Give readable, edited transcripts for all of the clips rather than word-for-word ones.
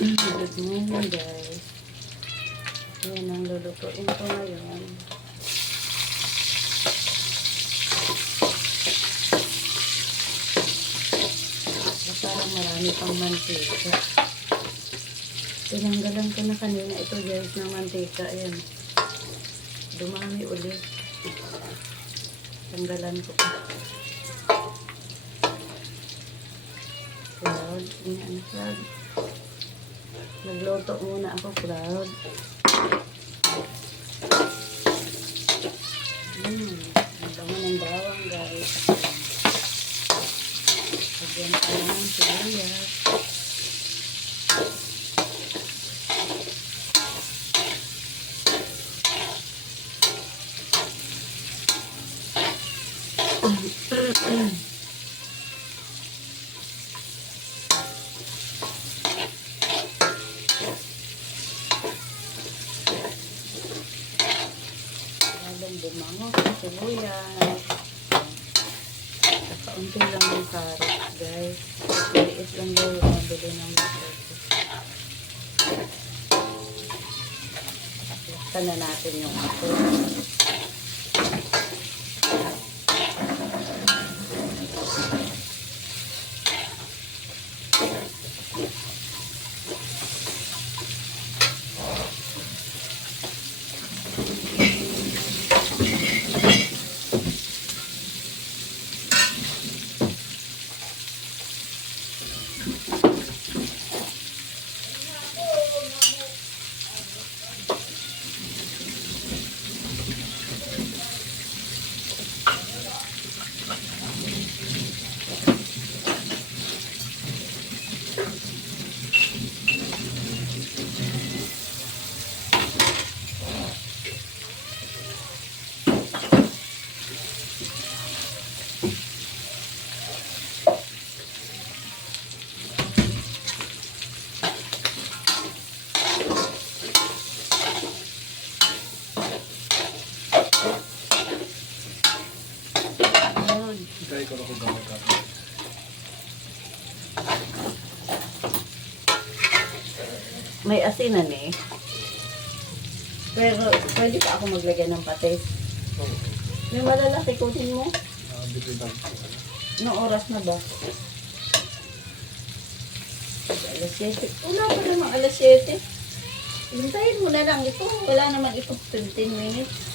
Good morning guys. Yan ang lulutuin ko ngayon. Parang marami pang mantika. Tinanggalan ko na kanina ito guys ng mantika. Ayan. Dumami ulit. Tanggalan ko pa. Cloud. Ayan, cloud. Nagluto muna ako, cloud. Ang bango ng bawang guys. Lagyan pa ng sibuyas. Lalong bumango ang sibuyas. Kaunti lang yung carrot guys. Maliit lang daw yung mabili ng carrot. Laksan na natin yung ako. Try ko na kung gamit ka. May asinan eh. Pero pwede pa ako maglagay ng patis. Oo. May malalaki kutin mo? Dito lang. Anong oras na ba? Alas 7. Wala pa naman alas 7. Hintayin mo na lang ito. Wala naman ito 15 minutes.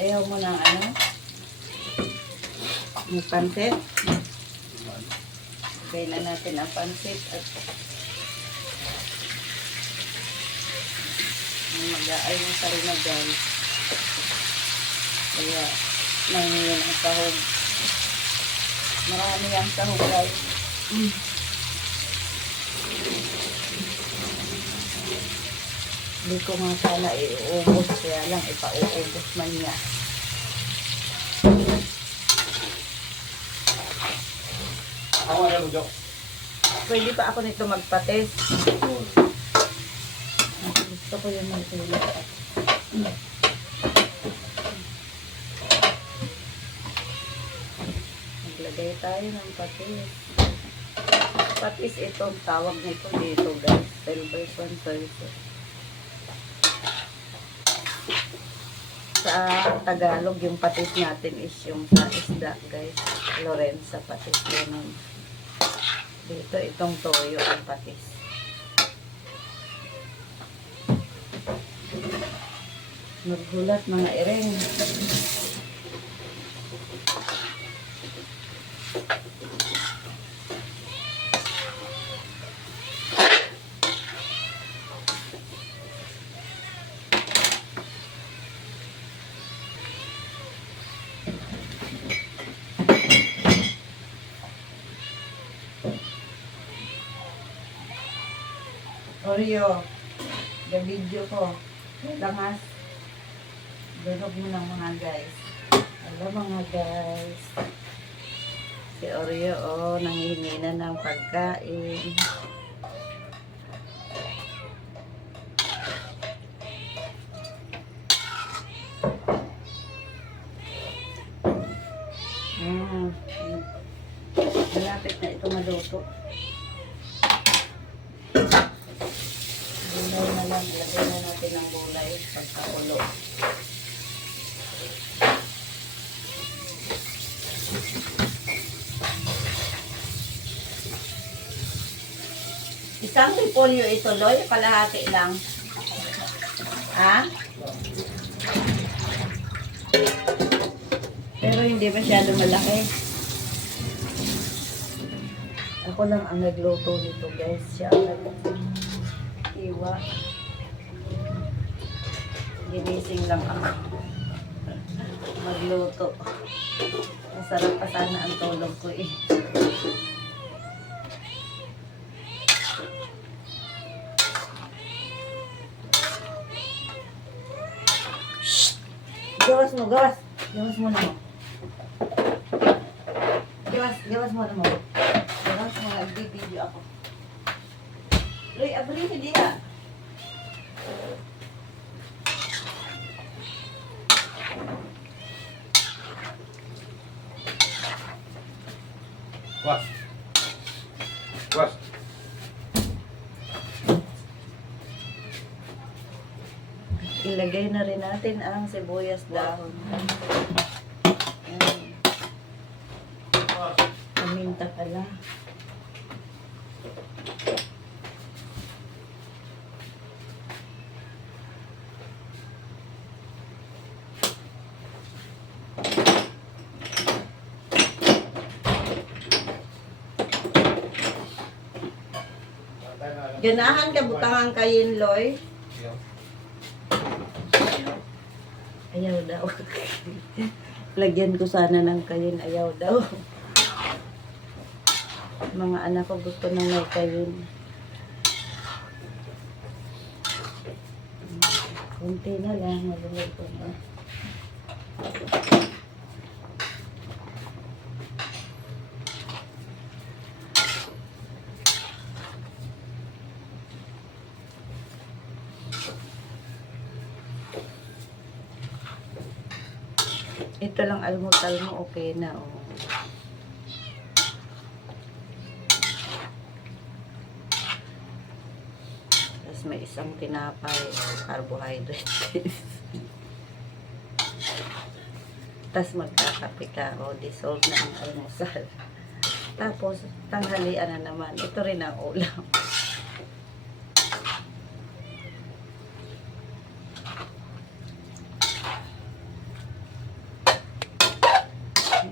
Ayaw mo ng ano? Yung pansit. Lagay na natin ang pansit at mag-aay yung sarina guys. Kaya nangyayang ang sahog. Marami ang sahog guys. Hindi ko nga sana iubos. Kaya lang ipauubos man niya. Ako na lang, Jok. Pwede pa ako nito magpates. Oo. Gusto ko yung may tulad. Maglagay tayo ng patis. Patis itong tawag nito dito guys. Silver peso. Sa Tagalog, yung patis natin is yung sa isda guys. Lorenza patis. Ganun. Dito itong toyo ang patis. Maghulat mga ireng. Oreo, video ko. Langas. Dunog mo ng mga guys. Hello mga guys. Si Oreo, oh, nanghihingi na ng pagkain. Mm. Malapit na ito maluto. Gulay na lang. Lagyan na natin ang gulay pagkakulo. Isang repolyo ito, Loy. Kalahati lang. Ha? Pero hindi masyado malaki. Ako lang ang nagluto nito, guys. Siya ang nag-iwa. Ginising lang ako. Magluto. Masarap pa sana ang tulog ko eh. Gawas mo, gawas. Gawas mo na mo. Gawas mo na mo. Gawas mo, nag-video ako. Uy, abri, hindi na. Was. Was. Ilagay na rin natin ang sibuyas dahon. Ayan. Paminta pala. Ganahan ka butangang kayin, Loy. Ayaw daw. Lagyan ko sana ng kayin. Ayaw daw. Mga anak ko gusto nang may kayin. Kunti na lang. Malulog ko na. Ito lang almusal mo, okay na, oh. Tapos may isang tinapay, carbohydrate. Tapos magkakape ka, oh, dissolve na ang almusal. Tapos, tanghalian na naman. Ito rin ang ulam.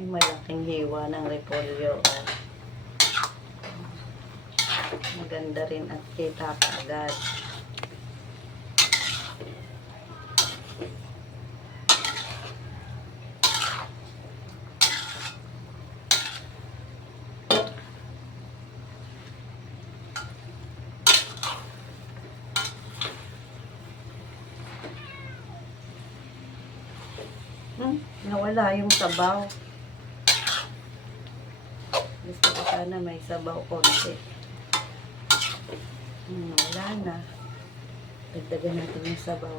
Malaking hiwa ng repolyo. Oh. Maganda rin at kita ka agad. Nawala yung sabaw. Gusto ko sana may sabaw konti. Wala na. Dagdagan natin yung sabaw.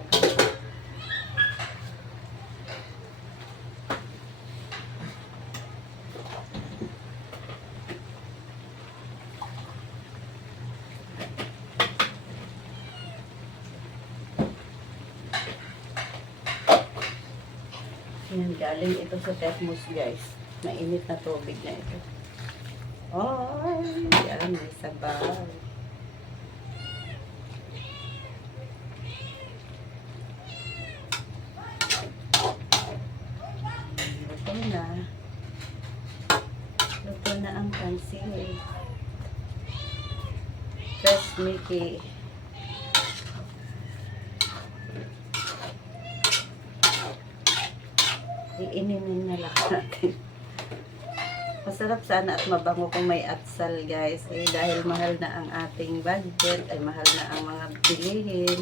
Yan, galing ito sa thermos, guys. Mainit na tubig na ito. Oh, yan, may sabaw. Luto na. Luto na ang pansit. Fresh Mickey. Iinimin na lang natin. Masarap sana at mabango kung may atsal, guys. Eh, dahil mahal na ang ating budget, ay mahal na ang mga bilihin.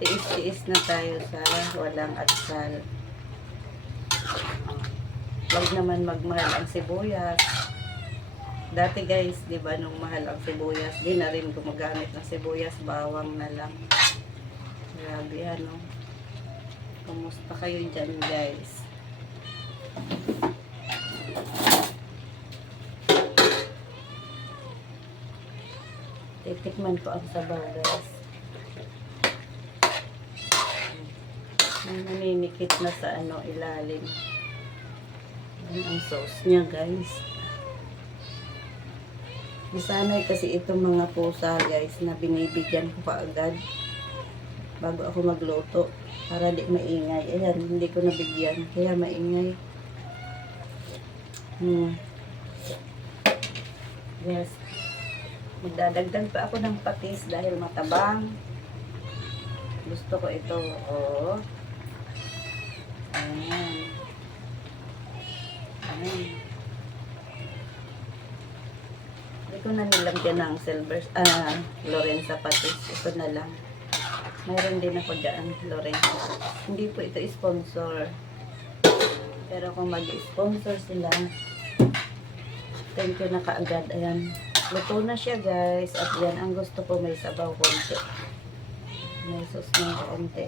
Tiis-tiis na tayo sa walang atsal. Huwag naman magmahal ang sibuyas. Dati, guys, di ba, nung mahal ang sibuyas, di na rin gumagamit ng sibuyas, bawang na lang. Grabe, ano. Kumusta kayo dyan, guys? Titikman ko ang sabaw, guys. May naninikit na sa ilalim. Yan ang sauce niya, guys. Nasanay kasi itong mga pusa, guys, na binibigyan ko kaagad bago ako magluto para di maingay. Ayan, hindi ko nabigyan kaya maingay. Yes. Magdadagdag pa ako ng patis dahil matabang. Gusto ko ito. Oh. Ayan. Ayan. Hindi ko na nilagyan ng Lorenza patis. Ito na lang. Mayroon din ako dyan, Lorenza. Hindi po ito sponsor. Pero kung mag-sponsor sila, thank you na kaagad. Ayan. Luto na siya, guys. At yan, ang gusto ko may sabaw konti. May sauce ng konti.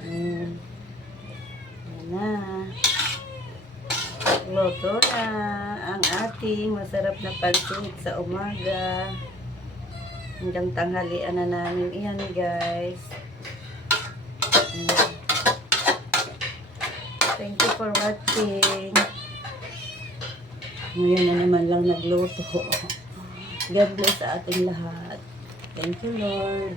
Ayan na. Luto na ang ating masarap na pansit sa umaga. Hanggang tanghalian na namin iyan, guys. Thank you for watching. Ngayon na naman lang nagluto. God bless sa ating lahat. Thank you, Lord.